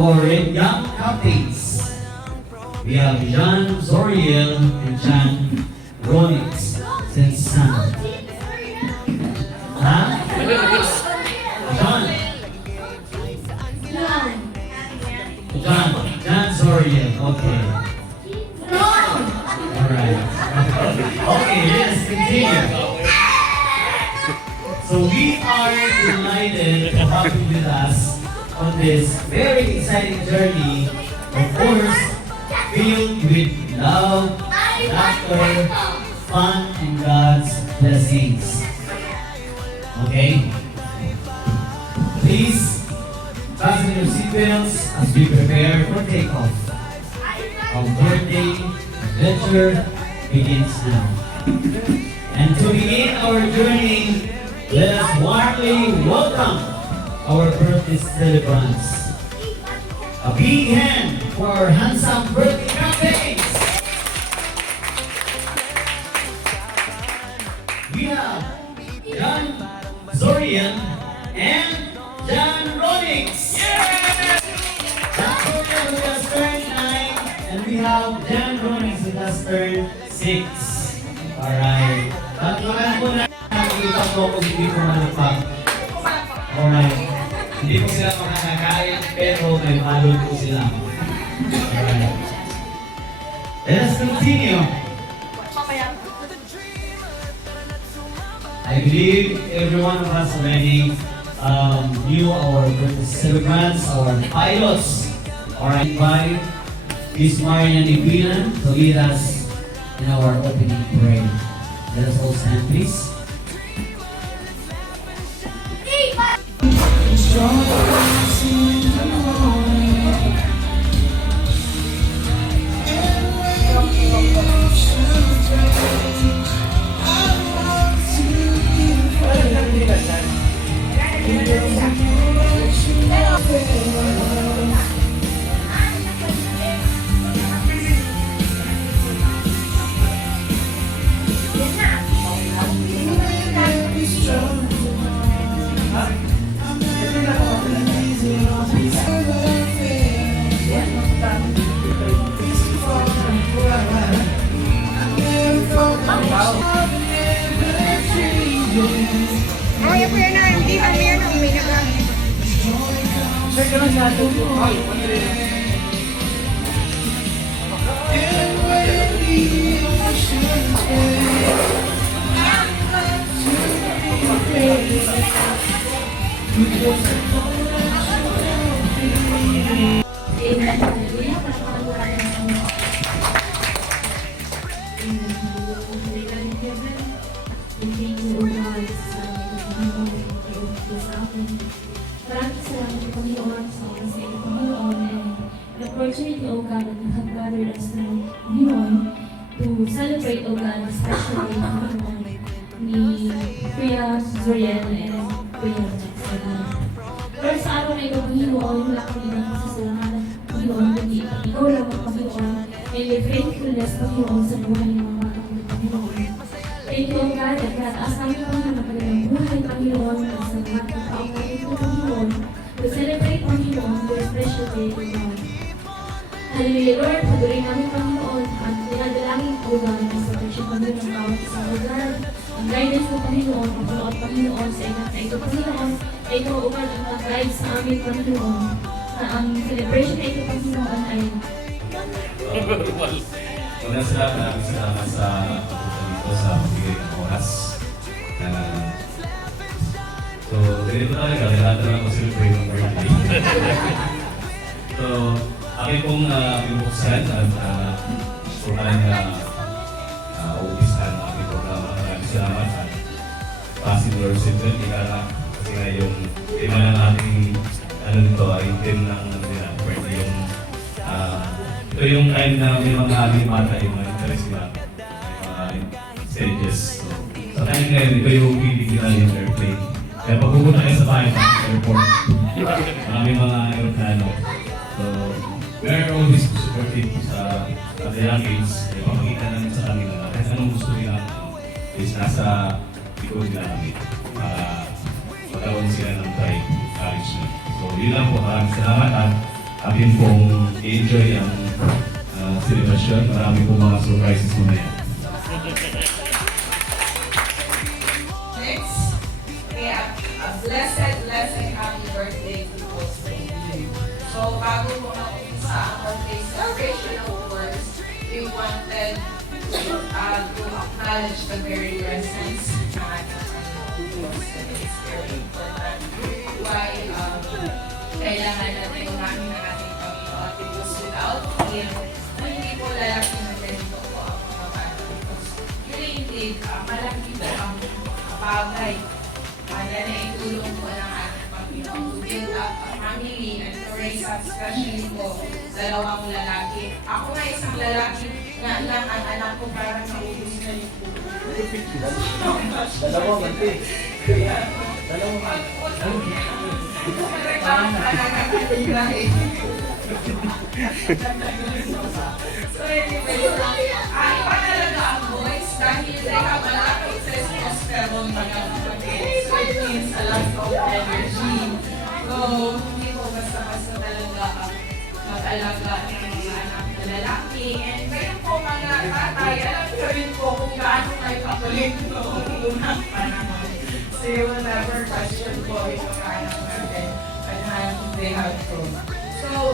our young captains. We have John Zoriel and John Ronix since San. Huh? John. John Zoriel. Okay. Alright. Okay, let's continue. So we are delighted to have you with us on this very exciting journey, of course, filled with love, laughter, fun, and God's blessings. Okay? Please fasten your seatbelts as we prepare for takeoff. Our birthday adventure begins now. And to begin our journey, let us warmly welcome our birthday celebrants. A big hand for our handsome birthday captains. We have John Zorian and John Ronix. John Zorian who has turned 9, and we have John Ronix who has turned 6. Alright. Tatloan po na nakikita ko kung hindi ko manapag. Alright. Hindi ko sila makakakain, pero may malod po sila. Alright. Let us continue. I believe every one of us already knew our birthday celebrants, our pilots. Alright, by Miss Marian Ipinan to lead us in our opening prayer. Let us all stand, please. Ay, ako yan na. Hindi kami yan. May nagamit. Sir, gano'n sa ato. Maraming salamat po Panginoon sa oras sa iyo, Panginoon, and the opportunity, O God, that you have gathered us now, Panginoon, to celebrate, O God, especially, Panginoon, ni Kuya Zoriel and Kuya Jackson. Pero sa araw na ito, Panginoon, wala kami ng pasasalamatan, Panginoon, kundi ikaw lang ang Panginoon, and your faithfulness, Panginoon, sa buhay ng mga bata ko, Panginoon. Thank you, O God, at nataas namin po na magandang buhay, Panginoon, at sa lahat ng taong natin po, Panginoon, to celebrate, Panginoon, your special day, O God. Hallelujah, Lord, patuloy namin, Panginoon, at dinadalangin, O God, na sa presyo, Panginoon, ng bawat isang lugar, ang guidance mo, Panginoon, ang panood, Panginoon, sa ingat na ito, Panginoon, na ito, O God, ang mag-guide sa amin, Panginoon, na ang celebration na ito, Panginoon, ay Maraming salamat sa dito sa magbigay ng oras. So, ganito talaga, lahat na lang mag-celebrate ng birthday. So, akin pong pinuksan at sumahan na uupisahan ang aking programa. Maraming salamat at Passenger Seatbelt. Kasi nga yung tema ng ating dito ay theme ng birthday yung ito yung time na may mga alimata yung mga interest nila, may mga stages. So, sa time ngayon, ito yung bibigyan yung airplane. Kaya pag pupunta kayo sa bahay ng airport, maraming mga aeroplano. So, we are always supportive sa kanilang kids. Ipapakita namin sa kanila na kahit anong gusto nila is nasa likod nila namin para magkaroon sila ng pride college na. So, yun lang po. Maraming salamat at akin pong i-enjoy ang celebration. Marami pong mga surprises mo na yan. Next, a blessed happy birthday to both of you. So, bago mo na-umpisa ang birthday celebration, of course, we wanted to acknowledge the very presence ng ating it's very important. Why, kailangan natin umamin ng ating Panginoon because without Him, hindi po lalaki ng ganito po ang mga bata. Because really indeed, malaki po ang bagay. Yan ay tulong po ng ating Panginoon to build up a family and to raise up especially po dalawang lalaki. Ako nga isang lalaki nga lang ang anak ko parang naubos na yung po. Dalawa, mati. Dalawa. So anyway, iba talaga ang boys dahil they have a lot of testosterone mga kapatid. So it means a lot of energy. So hindi po basta-basta talaga mag-alaga ng mga anak na lalaki. And kayo po mga tatay, alam ko rin po kung gaano kayo kapalit noong unang panahon. So you will never question po yung mga anak natin and how they have grown. So,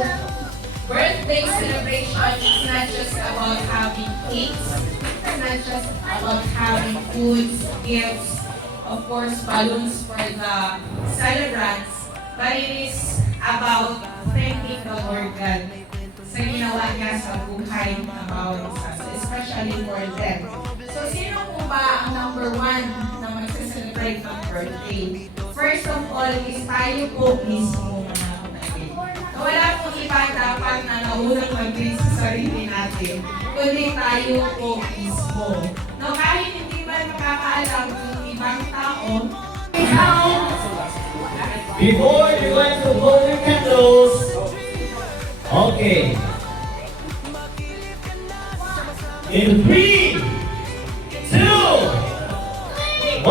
birthday celebration is not just about having cakes, it's not just about having foods, gifts, of course, balloons for the celebrants, but it is about thanking the Lord God sa ginawa niya sa buhay ng bawat isa, especially for them. So, sino po ba ang number one na mag-celebrate ng birthday? First of all is tayo po mismo mga kapatid. So, wala pong iba dapat na naunang mag-greet sa sarili natin, kundi tayo po mismo. No, kahit hindi ba makakaalam ng ibang tao, Before you went to blow your candles, okay. In 3, 2, 1,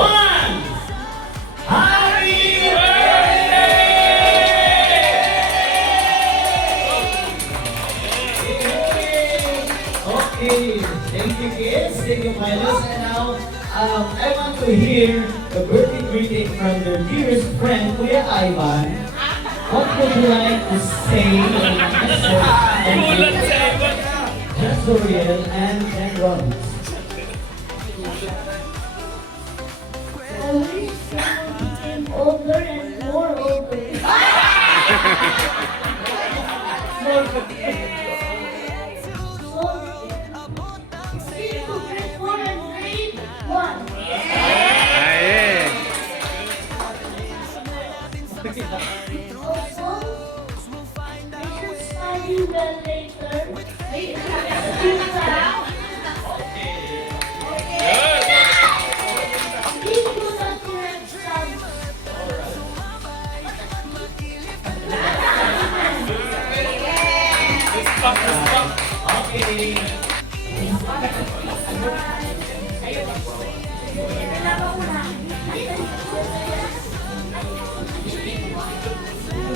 Happy birthday! Okay, thank you kids, thank you Milos, and now I want to hear the birthday greeting from your dearest friend, Kuya Ivan. What would you like to say? Just Zoriel and Ron. I wish someone became older and more older. Okay.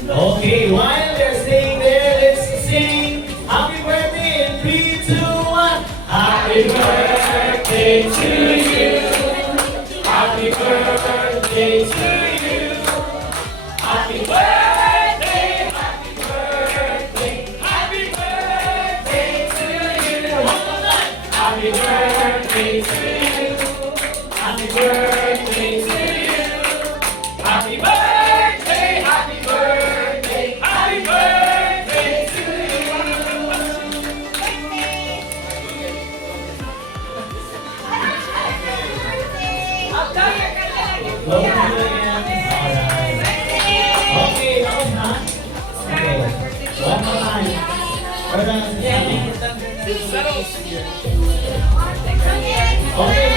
Okay, while they're staying there, let's sing Happy Birthday in 3, 2, 1. Happy birthday to you. Happy birthday to you. Happy birthday, happy birthday, happy birthday to you. One more time. Happy birthday to you. Happy birthday to you. Happy birthday, happy birthday, happy birthday to you. Blow it again. Alright. Okay, that was not. Okay. One more time. We're done. Okay,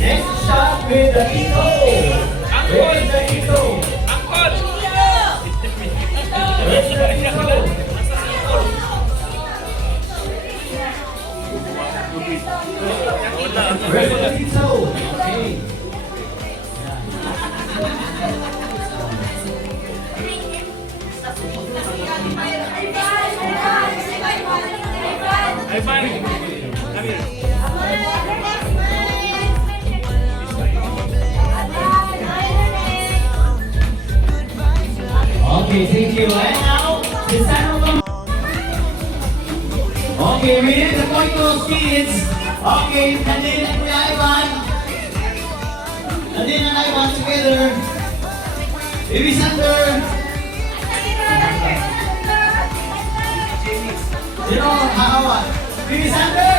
next shot with the Tito. Where is the Tito? Where's the Tito? Where's the Tito? Okay. Okay, thank you. And now, the second. Okay, we need to point those kids. Okay, nandito na Kuya Ivan. Nandito na Ivan together. Baby Sander. You know, how Baby Sander.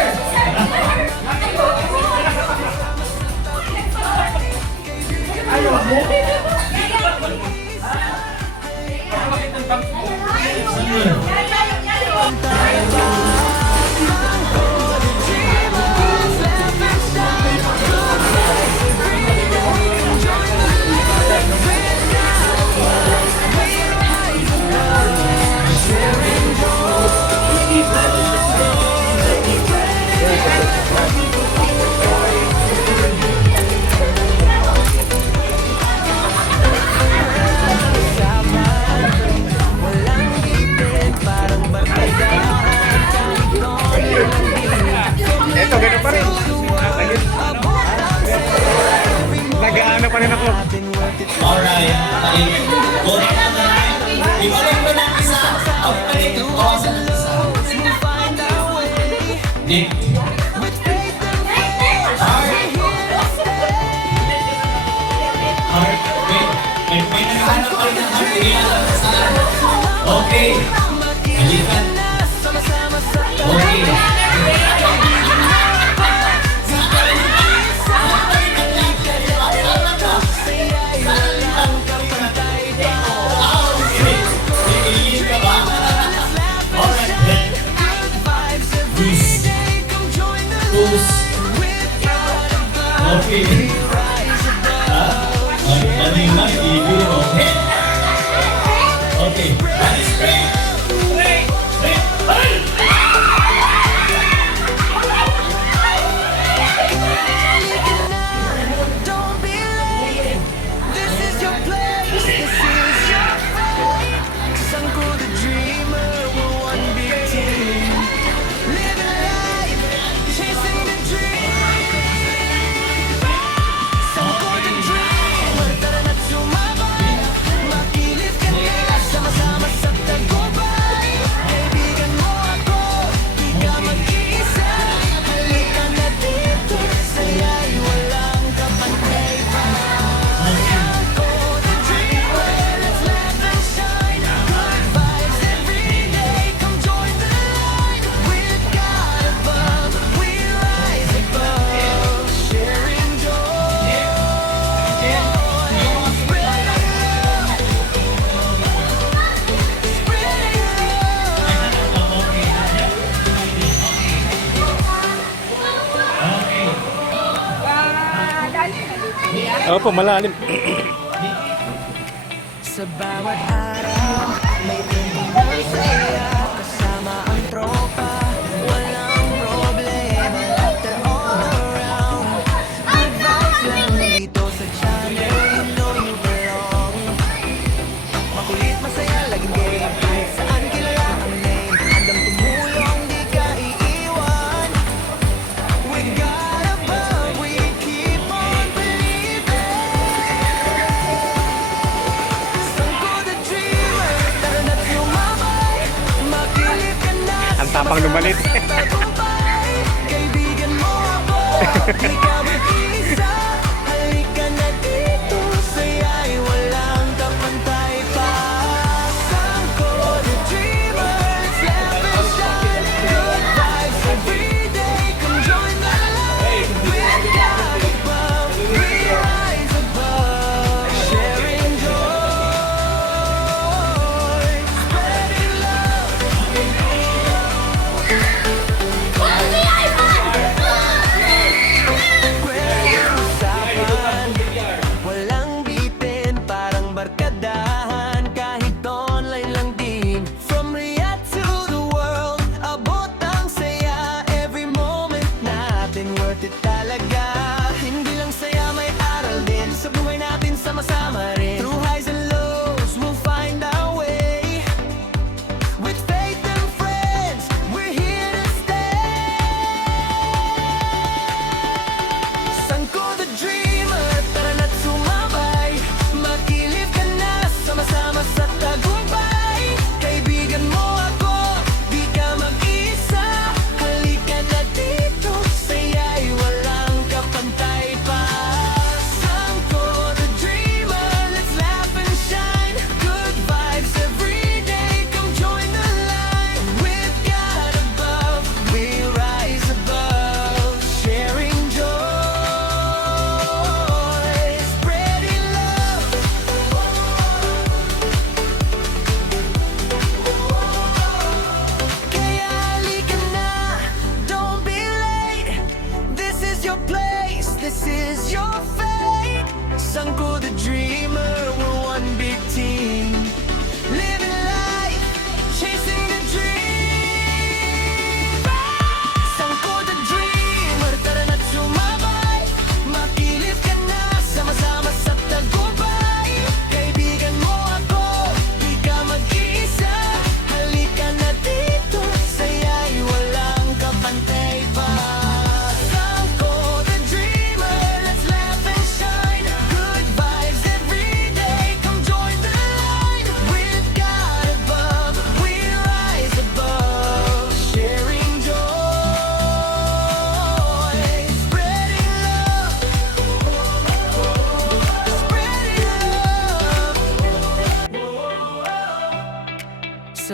Ito, ganun pa rin. Nag-aano pa rin ako. Alright, go na naman. Ibalik mo ng isa. Ang balik ko sa isa. Nick. Heart. May naghanap pa rin ng heart. Okay. Halikan. Okay. Okay. Ano yung mas i-review mo? Okay. That is great. Don't be late. This is your place. This is your fate. Sanko the dreamer, we're one big team. Living life, chasing the dream. Sanko the dreamer, tara na sumabay. Makilip ka na, sama-sama sa tagumpay. Kaibigan mo ako, di ka mag-iisa. Halika na dito, saya'y walang kapantay pa. Sanko the dreamer, let's laugh and shine. Good vibes every day, come join the line. With God above, we rise above. Sharing joy, spreading love, Opo, malalim. sa bawat araw, may tingin ng saya. Kasama ang tropa, walang problema. Laughter all around. Good vibes lang dito sa channel. You know you belong. Makulit, masaya, laging game. Kahit saan kilala ang name. Handang tumulong, di ka iiwan. We got above, we keep on believing. Sanko the dreamer, tara na't lumabay. Makilip ka na, Ang tapang lumalit. sa tagumpay. Kaibigan mo ako, di ka mag-iisa. Halika na dito, saya'y walang kapantay pa. Sanko the dreamer, let's laugh and shine. Good vibes every day, come join the line. With God above, we rise above. Sharing joy, spreading love.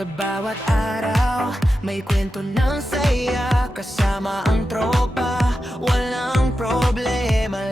Sa bawat araw, may kwento ng saya. Kasama ang tropa, walang problema